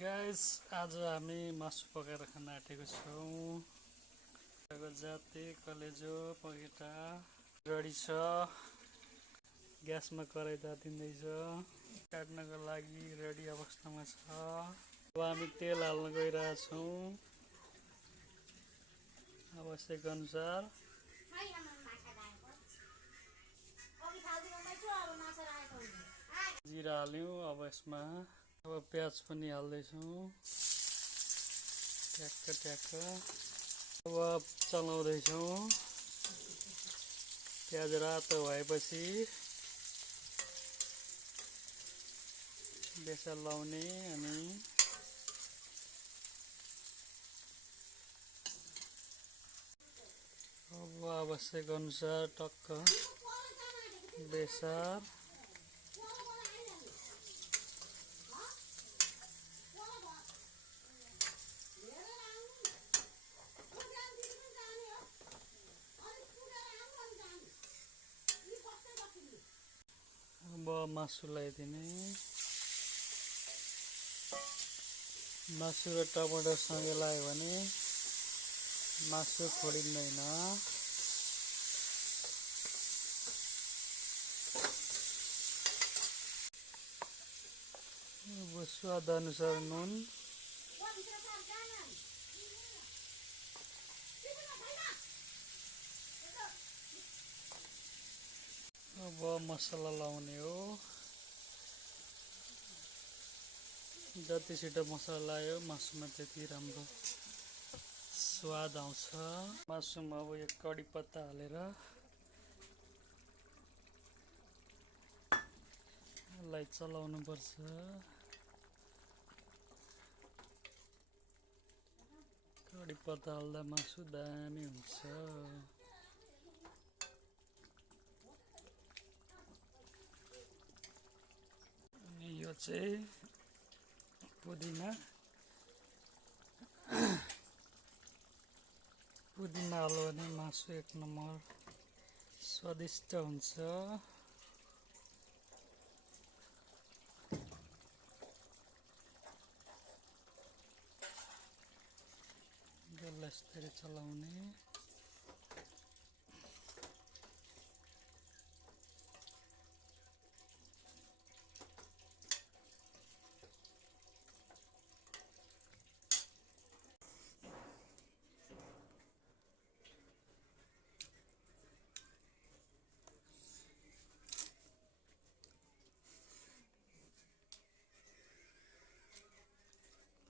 Guys आज हामी मासु पकाएर खान आँटेको छौँ। जाते कलेजो पखेटा रेडी छ। ग्यासमा कराई तातिँदैछ। काट्नको लागि रेडी अवस्थामा छ। अब हामी तेल हाल्न गइरहेछौँ आवश्यक अनुसार। जिरा हाल्यौँ। अब यसमा प्याज पनि हाल्दैछौँ ट्याक्क। अब चलाउँदैछौँ। प्याज रातो भएपछि बेसार लाउने अनि अब आवश्यक अनुसार टक्क बेसार अब मासु लगाइदिने। मासु र टमाटरसँगै लगायो भने मासु खोलिँदैन। अब स्वाद अनुसार नुन। अब मसला लाउने हो। जति छिटो मसला लायो मासुमा त्यति राम्रो स्वाद आउँछ। मासुमा अब एक कडी पत्ता हालेर यसलाई चलाउनु पर्छ। कडी पत्ता हाल्दा मासु दामी हुन्छ। अनि यो चाहिँ पुदिना हाल्यो भने मासु एक नम्बर स्वादिष्ट हुन्छ। यसलाई यसरी चलाउने।